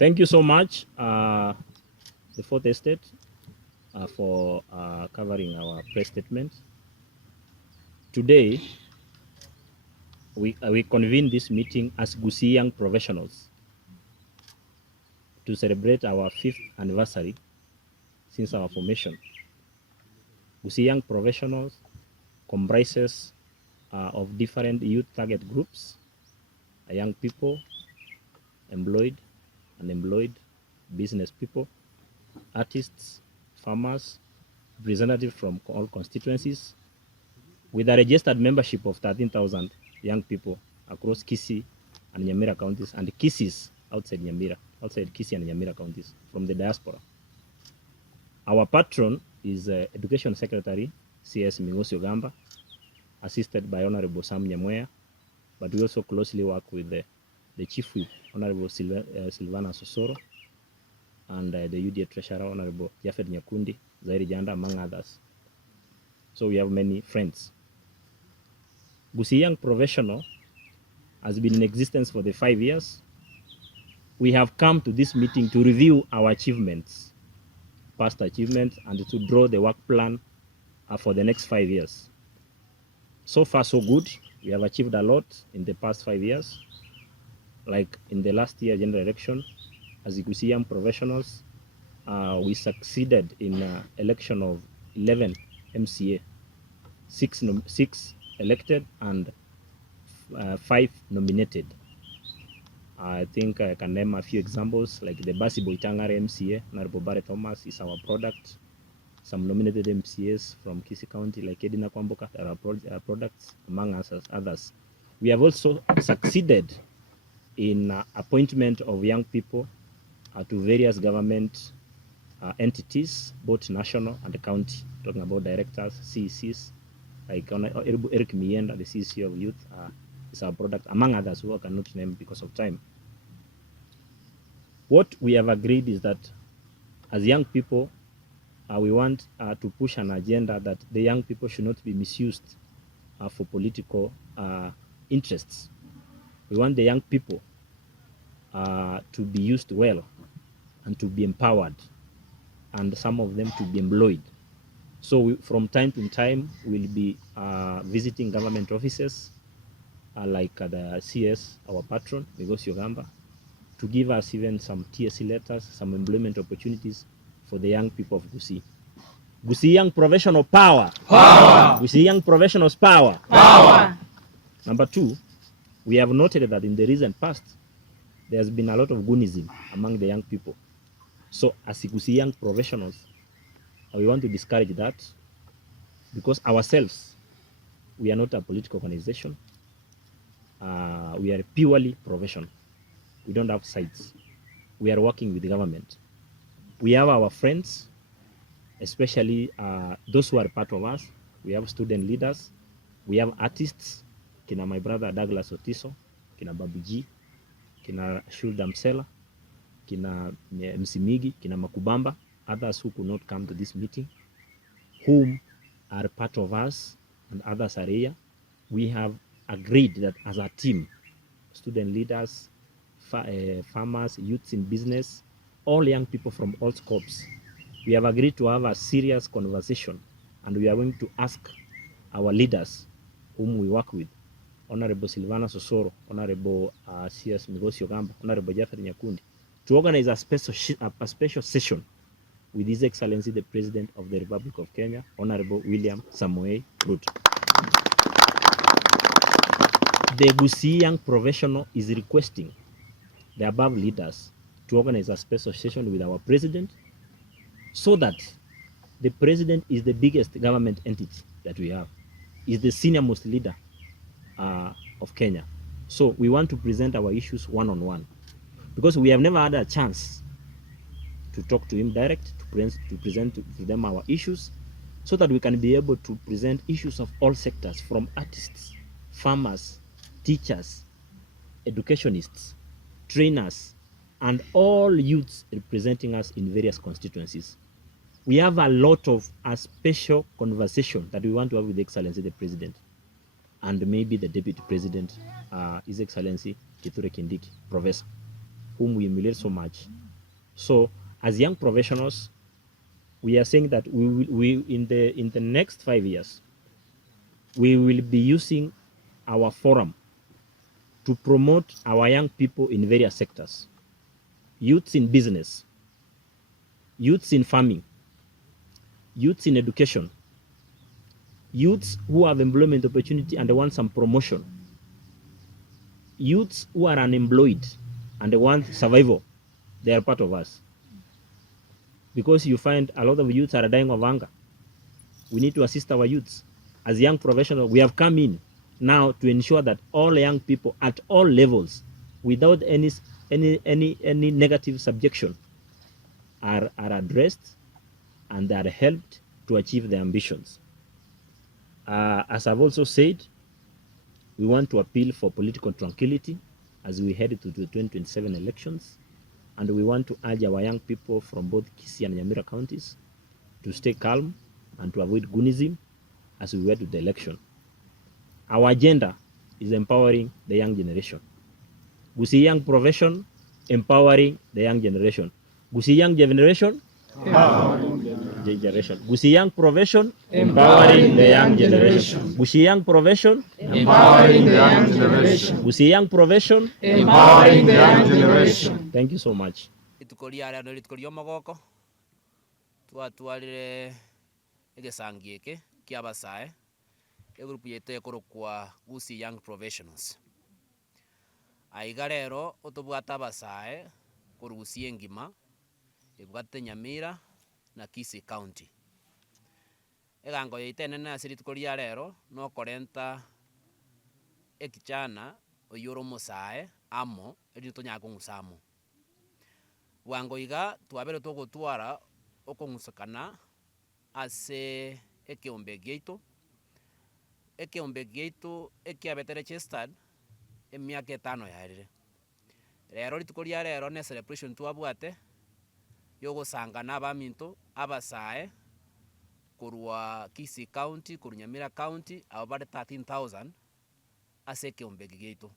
Thank you so much, the Fourth Estate, for covering our press statement. Today, we convene this meeting as Gusii Young Professionals to celebrate our 5th anniversary since our formation. Gusii Young Professionals comprises of different youth target groups, young people, employed, unemployed, business people, artists, farmers, representatives from all constituencies, with a registered membership of 13,000 young people across Kisii and Nyamira counties, and Kisiis outside Kisii and Nyamira counties from the diaspora. Our patron is Education Secretary CS Mingosio Gamba, assisted by Honorable Sam Nyamweya, but we also closely work with the Chief Whip, Honorable Silvana Sosoro, and the UDA Treasurer, Honorable Jafet Nyakundi, Zairi Janda, among others. So we have many friends. Gusii Young Professional has been in existence for the 5 years. We have come to this meeting to review our achievements, past achievements, and to draw the work plan for the next 5 years. So far, so good. We have achieved a lot in the past 5 years. Like in the last year general election, as Gusii Young Professionals, we succeeded in election of 11 MCA, 6 elected and 5 nominated. I think I can name a few examples, like the Basi Boitangare MCA, Honorable Barry Thomas is our product. Some nominated MCAs from Kisii County, like Edina Kwamboka, are our products, among others. We have also succeeded in appointment of young people to various government entities, both national and county, talking about directors, CECs, like Eric Mienda, the CEC of Youth, is our product, among others who I cannot name because of time. What we have agreed is that as young people, we want to push an agenda that the young people should not be misused for political interests. We want the young people to be used well and to be empowered, and some of them to be employed. So from time to time, we'll be visiting government offices like the CS, our patron, Mingosio Gamba, to give us even some TSC letters, some employment opportunities for the young people of Gusii. Gusii Young Professional power. Power. Gusii Young Professionals power. Power. Number 2, we have noted that in the recent past, there has been a lot of goonism among the young people. So as Gusii Young Professionals, we want to discourage that, because ourselves, we are not a political organization. We are purely professional. We don't have sides. We are working with the government. We have our friends, especially those who are part of us. We have student leaders. We have artists, kina my brother Douglas Otiso, kina Babuji, kina Shulda Msela, kina Msimigi, kina Makubamba, others who could not come to this meeting, whom are part of us, and others are here. We have agreed that as a team, student leaders, farmers, youths in business, all young people from all scopes, we have agreed to have a serious conversation, and we are going to ask our leaders whom we work with, Honorable Silvana Sosoro, Honorable CS Mingosio Gamba, Honorable Jafet Nyakundi, to organize a special session with His Excellency the President of the Republic of Kenya, Honorable William Samoei Ruto. The Gusii Young Professional is requesting the above leaders to organize a special session with our president, so that the president is the biggest government entity that we have, is the senior most leader of Kenya. So we want to present our issues one-on-one, because we have never had a chance to talk to him direct, to present to them our issues, so that we can be able to present issues of all sectors, from artists, farmers, teachers, educationists, trainers, and all youths representing us in various constituencies. We have a lot of a special conversation that we want to have with Excellency the President, and maybe the Deputy President, His Excellency Kithure Kindiki, Professor. whom we emulate so much. So as young professionals, we are saying that we in the next 5 years, we will be using our forum to promote our young people in various sectors. Youths in business, youths in farming, youths in education, youths who have employment opportunity and want some promotion, youths who are unemployed and want survival. They are part of us. Because you find a lot of youths are dying of hunger. We need to assist our youths. As young professionals, we have come in now to ensure that all young people at all levels, without any negative subjection, are addressed and are helped to achieve their ambitions. As I've also said, we want to appeal for political tranquility as we head to the 2027 elections, and we want to urge our young people from both Kisii and Nyamira counties to stay calm and to avoid goonism as we head to the election. Our agenda is empowering the young generation. Gusii Young Profession, empowering the young generation. Gusii Young Generation, Gusii Young Profession, empowering the young generation. Gusii Young Profession, empowering the young generation. Gusii Young Profession, empowering the young generation. Thank you so much. Itukoria rero itukoria Omogoko twatwarire egesangi eke kia abasae egroup yete ekorokwa Gusii Young Professionals. Aiga rero otobwata abasae koru Gusii engima ebwate Nyamira na Kisii County. Egango yaitenene ase ritukoria rero nokorenta ekichana oyoro omosae amo eri tonya kong'usamo. Bwango iga twabere togotwara okong'usakana ase ekeombe giaitu. Ekeombe giaitu ekiabete registered emiaka 5 yarire. Rero ritukoria rero ne celebration twabwate yogosangana abaminto abasae korwa Kisii County, korwa Nyamira County, abo bare 13,000 ase ekeombe giaitu.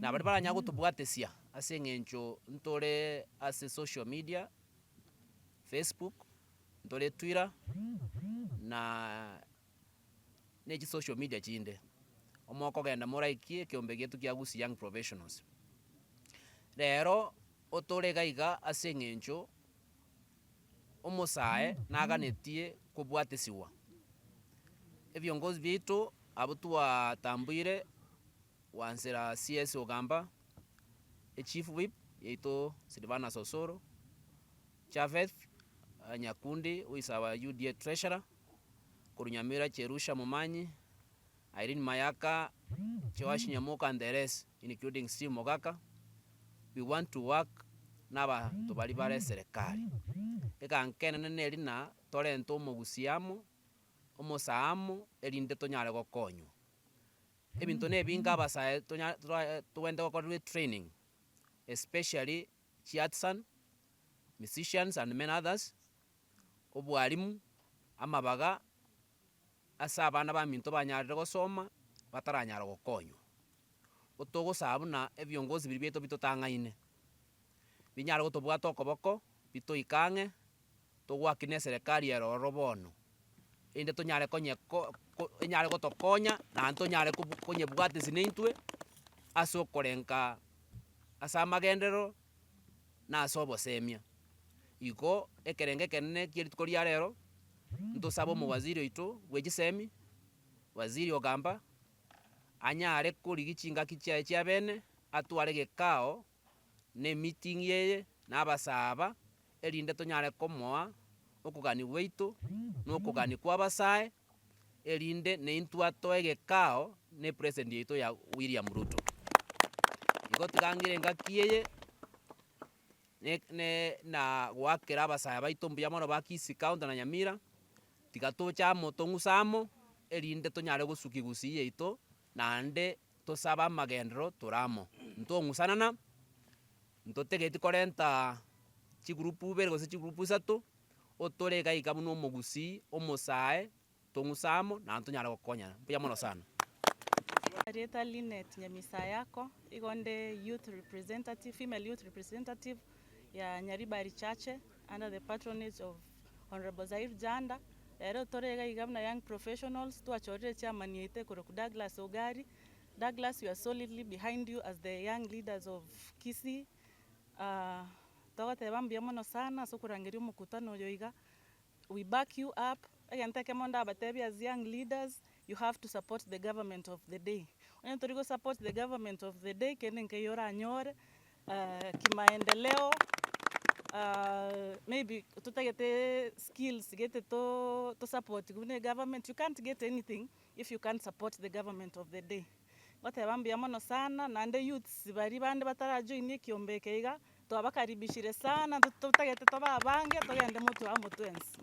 Na bari baranya gotobwatesia ase eng'encho ntore ase social media, Facebook, ntore Twitter na nechi social media chinde. Omoko genda moraikie ekeombe giaitu kia Gusii Young Professionals. Rero otore gaiga ase eng'encho omosae naganetie kobwatesiwa. Ebiongozi bitu abo twatambuire wansera CS Ogamba, Chief Whip yaito Silvana Sosoro, Chaveth Nyakundi, who is our UDA Treasurer, Kurunyamira Cherusha Momanyi, Irene Mayaka, Chewashi Nyamoka and the rest, including Steve Mogaka. We want to work naba tubalibare serikali. Eka nkene nene na torento Omogusiamo, Omosaamo, erinde tonyale gokonyo. Ebinto nebinga abasae tuwende gokorwe training, especially chiatsan, musicians and many others, obwalimu, amabaga, asa abana baminto banyarire gosoma, bataranyara gokonyo. Otogosabu na ebiongozi biri bieto bitotang'aine. Binyara gotobwata okoboko, bitoikang'e, togwakine serikali eroro bono. Inde tonyare enyare gotokonya na ntonyare konyebwatesi neintwe ase okorenka ase amagendero na ase obosemia. Igo ekerenge kenene kia ritukoria rero ntosaba omowaziri oito bwegisemi, Waziri Ogamba, anyare korigi chingaki chiaye chia bene atware gekao ne meeting yeye na abasaba erinde tonyare komoa okogani gweito nokogani kwa abasae erinde neintwe atoe gekao ne president yaito ya William Ruto. Igo tigangire ngaki yeye na gwakera abasae baito mbuya mono ba Kisii County na Nyamira tigatocha motong'usamo erinde tonyare gosuki Gusii yaito nande tosaba amagendero turamo ntong'usanana ntotegeti korenta chigrupu bere gose chigrupu isato otore gaiga muno Omogusii omosae tong'usamo na ntonyare gokonyana mbuya mono sana. Rieta Linet Nyamisayako igonde youth representative, female youth representative ya Nyaribari Chache under the patronage of Honorable Zair Janda. Ero torega igavana young professionals tuachorere chairman yete kuroku Douglas Ogari. Douglas, we are solidly behind you as the young leaders of Kisii. Tawatebambia mono sana so kurangiria mukutano yoiga. We back you up. Agenteke monda abatebi as young leaders, you have to support the government of the day. When you support the government of the day, kenenke yora anyore kimaendeleo. Maybe tutagete skills get to support the government. You can't get anything if you can't support the government of the day. Batebambia mono sana nande youths bari bande batarajoinie kiombeke iga twabakaribishire sana tutagete toba abange tugende mutu amutu ensi.